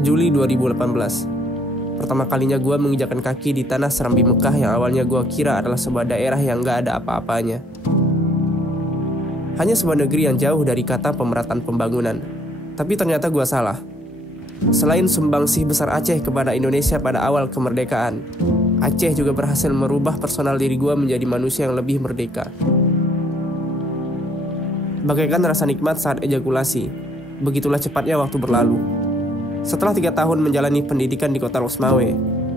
Juli 2018. Pertama kalinya gue menginjakkan kaki di tanah Serambi Mekah yang awalnya gue kira adalah sebuah daerah yang gak ada apa-apanya. Hanya sebuah negeri yang jauh dari kata pemerataan pembangunan. Tapi ternyata gue salah. Selain sumbangsih besar Aceh kepada Indonesia pada awal kemerdekaan, Aceh juga berhasil merubah personal diri gue menjadi manusia yang lebih merdeka. Bagaikan rasa nikmat saat ejakulasi, begitulah cepatnya waktu berlalu. Setelah 3 tahun menjalani pendidikan di kota Losmawe,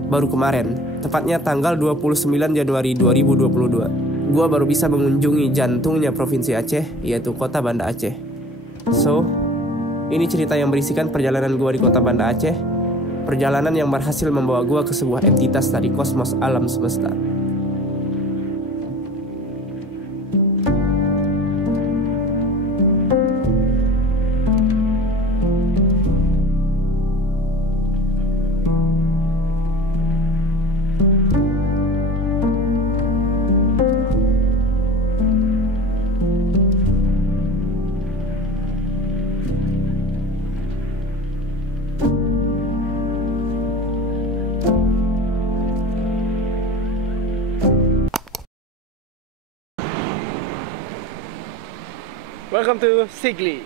baru kemarin, tepatnya tanggal 29 Januari 2022, gue baru bisa mengunjungi jantungnya Provinsi Aceh, yaitu kota Banda Aceh. So, ini cerita yang berisikan perjalanan gue di kota Banda Aceh, perjalanan yang berhasil membawa gue ke sebuah entitas dari kosmos alam semesta. Welcome to Sigli.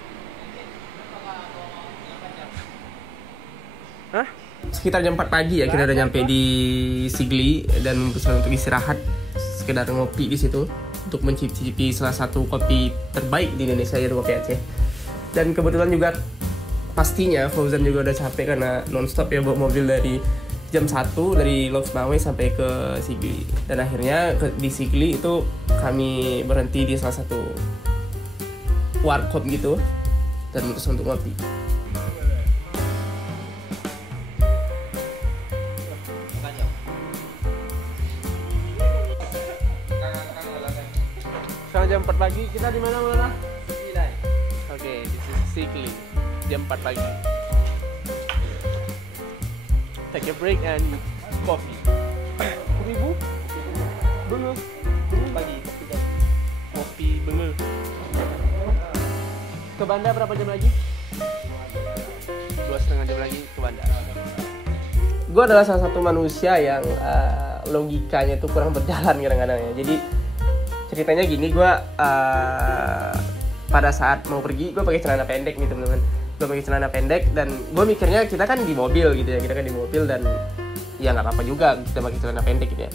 Hah? Sekitar jam 4 pagi ya kita udah nyampe di Sigli dan memutuskan untuk istirahat, sekedar ngopi di situ untuk mencicipi salah satu kopi terbaik di Indonesia, yaitu kopi Aceh. Dan kebetulan juga pastinya Fauzan juga udah capek karena nonstop ya bawa mobil dari jam 1 dari Losmawe sampai ke Sigli. Dan akhirnya di Sigli itu kami berhenti di salah satu warkop gitu dan memutuskan untuk ngopi. Sekarang jam 4 pagi, kita di mana Maulana? Oke, di Sigli. Jam 4 pagi. Take a break and coffee. Kopi bu? Bengel. Pagi. Kopi bengel. Ke Banda berapa jam lagi? 2,5 jam lagi ke Banda. Gue adalah salah satu manusia yang logikanya itu kurang berjalan kadang-kadang ya. Jadi ceritanya gini, gue pada saat mau pergi gue pakai celana pendek nih teman-teman. Gue pakai celana pendek dan gue mikirnya kita kan di mobil gitu ya, kita kan di mobil dan ya nggak apa-apa juga kita pakai celana pendek gitu ya.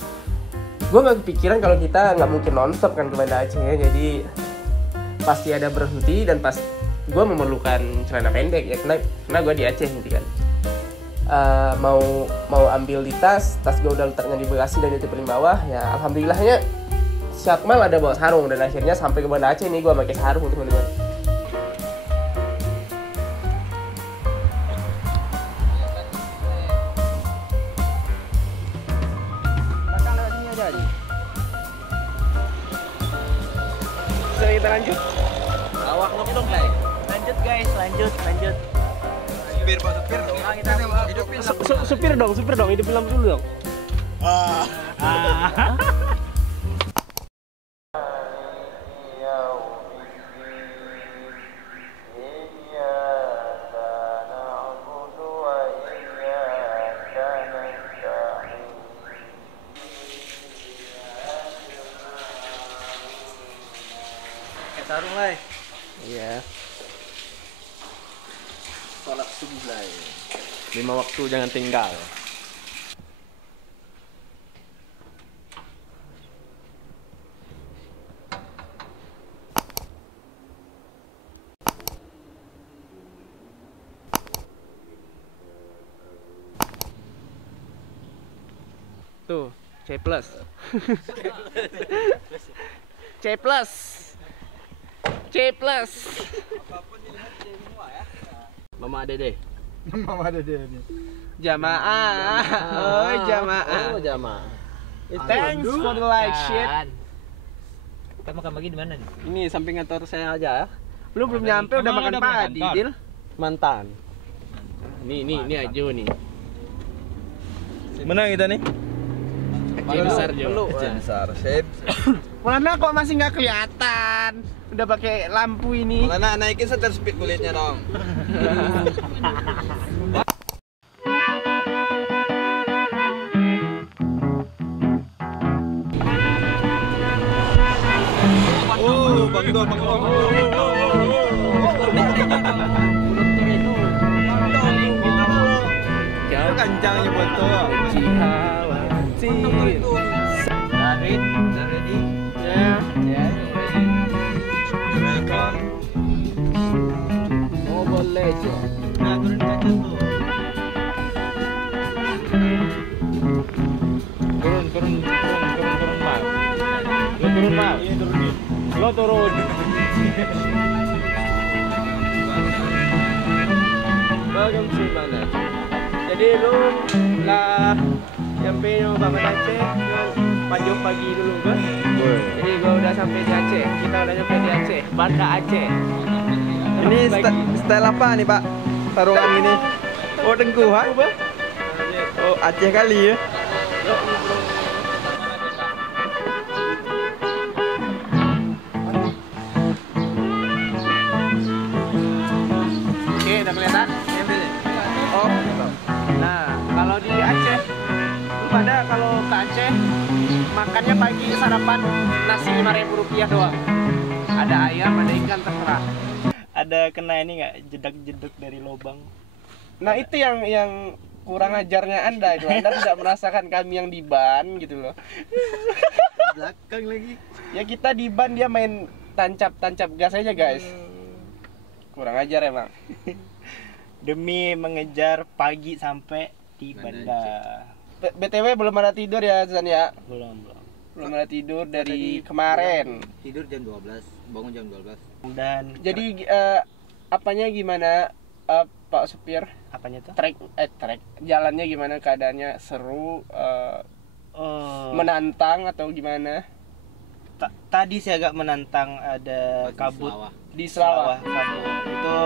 Gue nggak kepikiran kalau kita nggak mungkin nonstop kan ke Banda Aceh ya. Jadi pasti ada berhenti dan pas gue memerlukan celana pendek ya karena gue di Aceh gitu kan. Mau ambil di tas gue udah letaknya di bagasi dan itu paling bawah ya. Alhamdulillahnya si Akmal ada bawa sarung dan akhirnya sampai ke Banda Aceh nih gue pakai sarung teman-teman. So kita lanjut. Awak dong guys. Lanjut guys, lanjut. Supir pak, supir. Kita hidupin Supir dong, hidupin lampu dulu dong. sarung lah. Iya. Salat subuh lah. 5 waktu jangan tinggal. Tuh, C+. C+. C+. Mama Dede. Mama Dede ini. Jamaah. Oh, jamaah. Oh, jamaah. Thanks for the like shit. Kita makan pagi di mana nih? Ini samping kantor saya aja. Belum nyampe udah makan padi, Dil. Mantan. Ini Aju nih. Menang kita nih. Kecil besar Jo. Kecil besar. Sip. Mana kok masih nggak kelihatan? Udah pakai lampu ini. Mana naikin shutter speed kulitnya dong. Kencangnya botol. Ready? Yeah. Welcome. Mobile Legend. Nah, turun kaca tuh. Turun mal. Lo turun mal. Iya, turun nih. Lo turun. Welcome to mana? Jadi lu lah nyampe yang Bapak Aceh, panjang pagi dulu kan? Jadi gua udah sampai di Aceh, kita udah nyampe di Aceh, Banda Aceh. Ini style apa nih Pak? Sarungan ini? Oh Tengkuhan? Oh Aceh kali ya? Oke, udah kelihatan? Oh. Nah, kalau di Aceh, lu pada kalau ke Aceh makannya pagi sarapan nasi Rp5.000 doang. Ada ayam, ada ikan terserah. Ada kena ini nggak jedak-jeduk dari lubang? Nah itu yang kurang ajarnya Anda itu. Anda tidak merasakan kami yang di ban gitu loh. Belakang lagi. Ya kita di ban dia main tancap gas aja guys. Kurang ajar emang. Demi mengejar pagi sampai di Banda. BTW belum ada tidur ya Zan ya? Belum. Belum ada tidur dari kemarin. Tidur jam 12, bangun jam 12. Dan Jadi apanya gimana Pak Supir? apanya tuh? Trek jalannya gimana, keadaannya seru, menantang atau gimana? Tadi sih agak menantang, ada kabut Di Selawah. kabut. Itu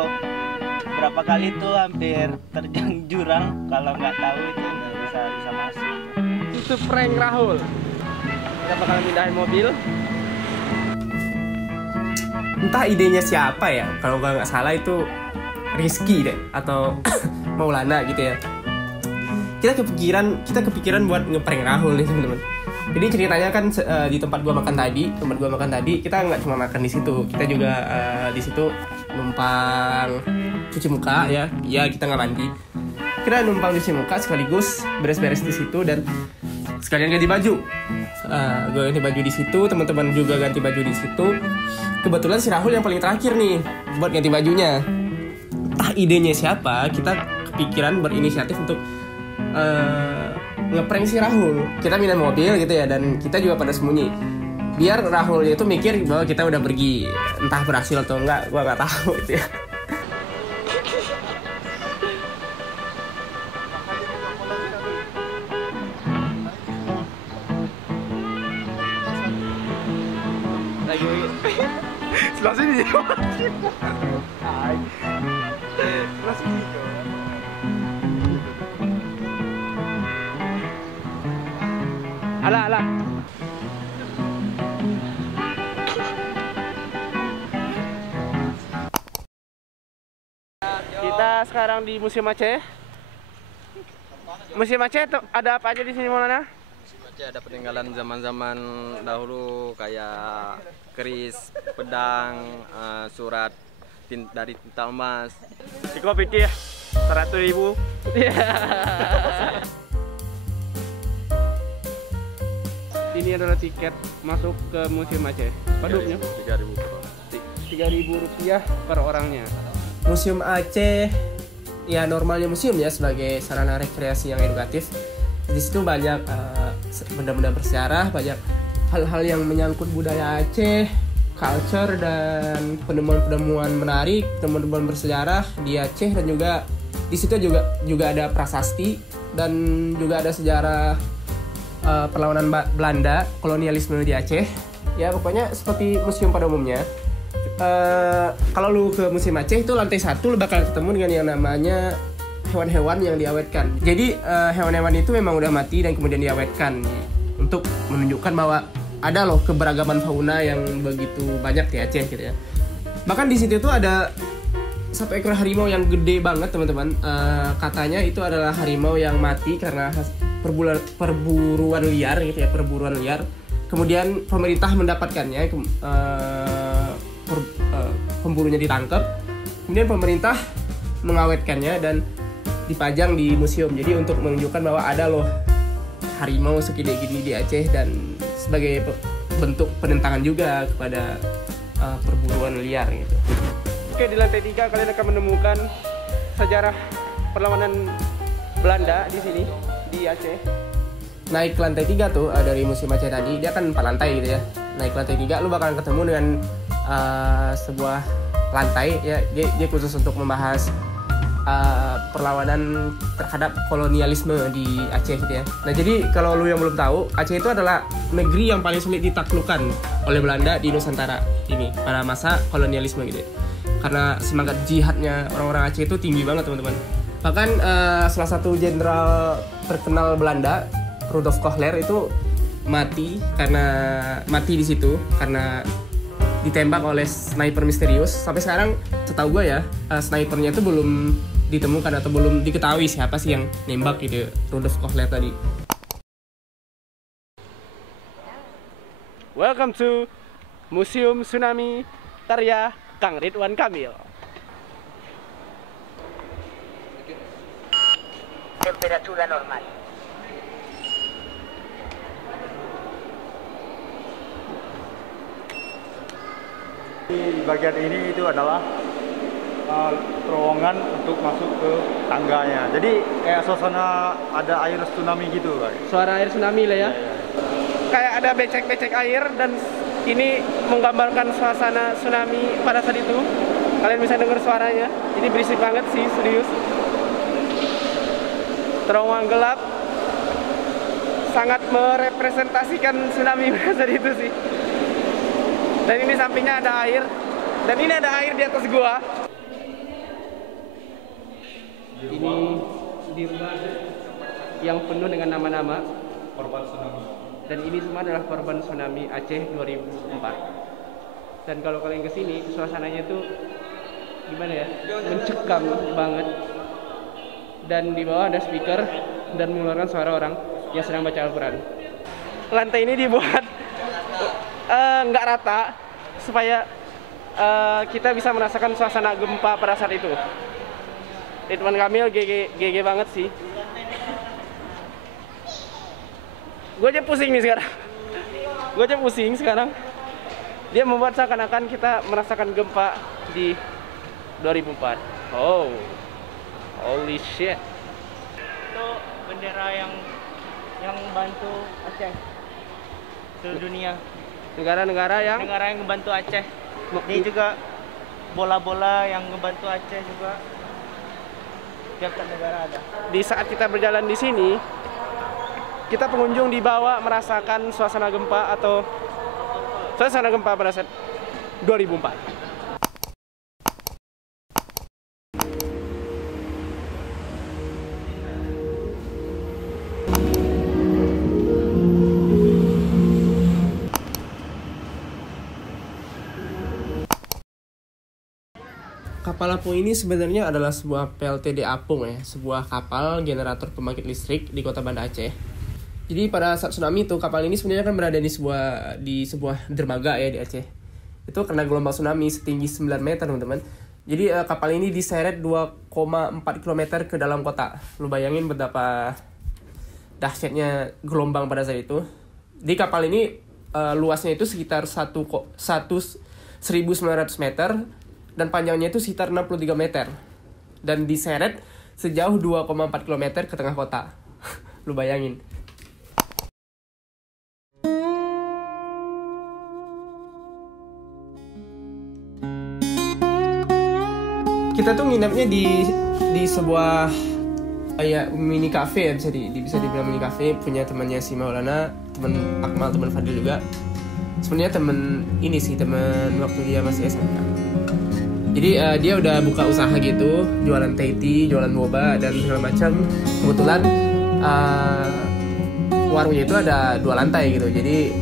berapa kali tuh hampir terjang jurang, kalau nggak tahu itu nggak bisa masuk. Itu prank Rahul. Kita bakal pindahin mobil. Entah idenya siapa ya, kalau nggak salah itu Rizky deh atau Maulana gitu ya. Kita kepikiran buat ngeprank Rahul nih teman-teman. Jadi ceritanya kan di tempat gua makan tadi kita nggak cuma makan di situ, kita juga di situ numpang cuci muka ya kita nggak mandi. Kita numpang cuci muka sekaligus beres-beres di situ dan sekalian ganti baju. Gue ganti baju di situ, teman-teman juga ganti baju di situ. Kebetulan si Rahul yang paling terakhir nih buat ganti bajunya. Entah idenya siapa, kita kepikiran berinisiatif untuk ngeprank si Rahul. Kita pindah mobil gitu ya, dan kita juga pada sembunyi. Biar Rahulnya itu mikir bahwa kita udah pergi. Entah berhasil atau enggak, gua nggak tahu gitu ya. Sebelah sini. Alah. Kita sekarang di Museum Aceh. Museum Aceh ada apa aja di sini, Maulana? Ada peninggalan zaman-zaman dahulu kayak keris, pedang, surat dari tinta emas. Iko pikir 100.000. Ini adalah tiket masuk ke Museum Aceh. Paduknya 3.000 rupiah per orangnya. Museum Aceh ya normalnya museum ya sebagai sarana rekreasi yang edukatif. Di situ banyak benda-benda bersejarah, banyak hal-hal yang menyangkut budaya Aceh, culture dan penemuan-penemuan menarik, penemuan bersejarah di Aceh, dan juga di situ juga ada prasasti dan juga ada sejarah perlawanan Belanda, kolonialisme di Aceh. Ya pokoknya seperti museum pada umumnya. Kalau lu ke Museum Aceh itu lantai 1 lu bakal ketemu dengan yang namanya hewan-hewan yang diawetkan. Jadi hewan-hewan itu memang udah mati dan kemudian diawetkan untuk menunjukkan bahwa ada loh keberagaman fauna yang begitu banyak di Aceh gitu ya. Bahkan di situ tuh ada satu ekor harimau yang gede banget teman-teman. Katanya itu adalah harimau yang mati karena perburuan liar gitu ya, perburuan liar. Kemudian pemerintah mendapatkannya pemburunya ditangkap. Kemudian pemerintah mengawetkannya dan dipajang di museum. Jadi untuk menunjukkan bahwa ada loh harimau segede gini di Aceh, dan sebagai bentuk penentangan juga kepada perburuan liar gitu. Oke, di lantai 3 kalian akan menemukan sejarah perlawanan Belanda di sini di Aceh. Naik ke lantai 3 tuh dari Museum Aceh tadi, dia kan 4 lantai gitu ya. Naik ke lantai 3 lu bakalan ketemu dengan sebuah lantai ya, dia khusus untuk membahas perlawanan terhadap kolonialisme di Aceh gitu ya. Nah jadi kalau lu yang belum tahu, Aceh itu adalah negeri yang paling sulit ditaklukkan oleh Belanda di Nusantara ini pada masa kolonialisme gitu ya. Karena semangat jihadnya orang-orang Aceh itu tinggi banget teman-teman. Bahkan salah satu jenderal terkenal Belanda, Rudolf Kohler, itu mati di situ karena ditembak oleh sniper misterius. Sampai sekarang setahu gue ya, snipernya itu belum ditemukan atau belum diketahui siapa sih yang nembak gitu Rudolf Kohler tadi. Welcome to Museum Tsunami karya Kang Ridwan Kamil. Temperatura normal. Di bagian ini itu adalah terowongan untuk masuk ke tangganya. Jadi kayak suasana ada air tsunami gitu, Pak. Suara air tsunami lah ya. Kayak ada becek-becek air, dan ini menggambarkan suasana tsunami pada saat itu. Kalian bisa dengar suaranya. Ini berisik banget sih, serius. Terowongan gelap sangat merepresentasikan tsunami pada saat itu sih. Dan ini sampingnya ada air. Dan ini ada air di atas gua. Ini di rumah yang penuh dengan nama-nama Korban tsunami. dan ini semua adalah korban tsunami Aceh 2004. Dan kalau kalian kesini, suasananya tuh gimana ya, mencekam banget. Dan di bawah ada speaker dan mengeluarkan suara orang yang sedang baca Al-Quran. Lantai ini dibuat nggak rata supaya kita bisa merasakan suasana gempa pada saat itu. Ridwan Kamil GG banget sih. Gue aja pusing nih sekarang. Dia membuat seakan-akan kita merasakan gempa di 2004. Oh, holy shit. Itu bendera yang bantu Aceh ke dunia. Negara-negara yang ngebantu Aceh. Ini juga bola-bola yang ngebantu Aceh juga. Tiap negara ada. Di saat kita berjalan di sini, kita pengunjung dibawa merasakan suasana gempa atau suasana gempa pada saat 2004. Kapal apung ini sebenarnya adalah sebuah PLTD apung ya, sebuah kapal generator pembangkit listrik di kota Banda Aceh. Jadi pada saat tsunami itu kapal ini sebenarnya kan berada di sebuah dermaga ya di Aceh. Itu karena gelombang tsunami setinggi 9 meter teman-teman. Jadi kapal ini diseret 2,4 km ke dalam kota. Lu bayangin betapa dahsyatnya gelombang pada saat itu. Di kapal ini luasnya itu sekitar 1.900 meter. Dan panjangnya itu sekitar 63 meter. Dan diseret sejauh 2,4 km ke tengah kota. Lu bayangin. Kita tuh nginepnya di sebuah kayak mini cafe ya, bisa dibilang mini cafe, punya temannya si Maulana, teman Akmal, teman Fadil juga. Sebenarnya temen waktu dia masih SMK. Jadi dia udah buka usaha gitu, jualan teh tea, jualan boba dan segala macam. Kebetulan warungnya itu ada 2 lantai gitu. Jadi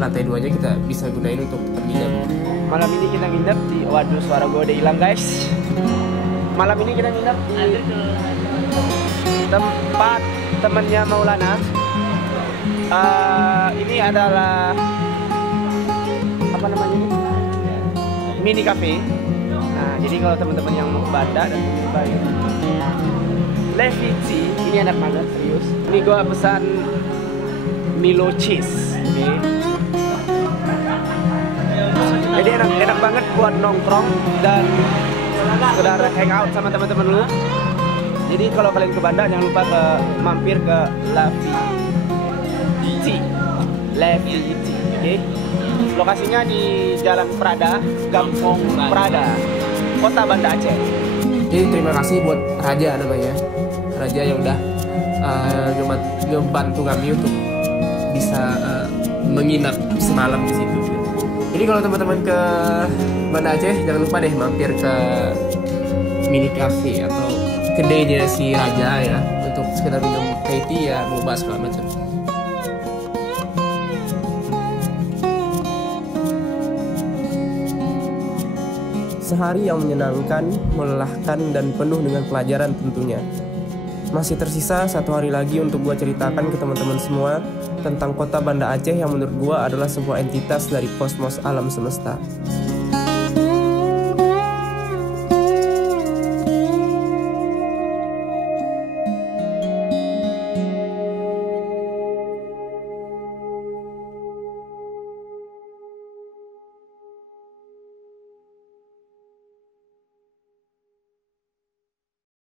lantai 2-nya kita bisa gunain untuk menginap. Malam ini kita nginep di, waduh suara gue udah hilang guys. Malam ini kita nginep di tempat temennya Maulana. Ini adalah apa namanya ini? mini cafe. Nah, jadi kalau teman-teman yang mau ke Banda dan mencoba Levi Tea, ini enak banget serius. Ini gue pesan Milo cheese. Oke. Jadi enak banget buat nongkrong dan sekedar hangout sama teman-teman lu. Jadi kalau kalian ke Banda jangan lupa mampir ke Levi Tea. Levi Tea, oke? Lokasinya di Jalan Prada, Kampung Prada, Kota Banda Aceh. Jadi terima kasih buat Raja namanya, Raja yang udah ngebantu kami untuk bisa menginap semalam di situ. Jadi kalau teman-teman ke Banda Aceh jangan lupa deh mampir ke mini cafe atau kedainya si Raja ya, untuk sekedar minum teh ya, boba segala macam. Sehari yang menyenangkan, melelahkan, dan penuh dengan pelajaran tentunya. Masih tersisa 1 hari lagi untuk gua ceritakan ke teman-teman semua tentang kota Banda Aceh yang menurut gua adalah sebuah entitas dari kosmos alam semesta.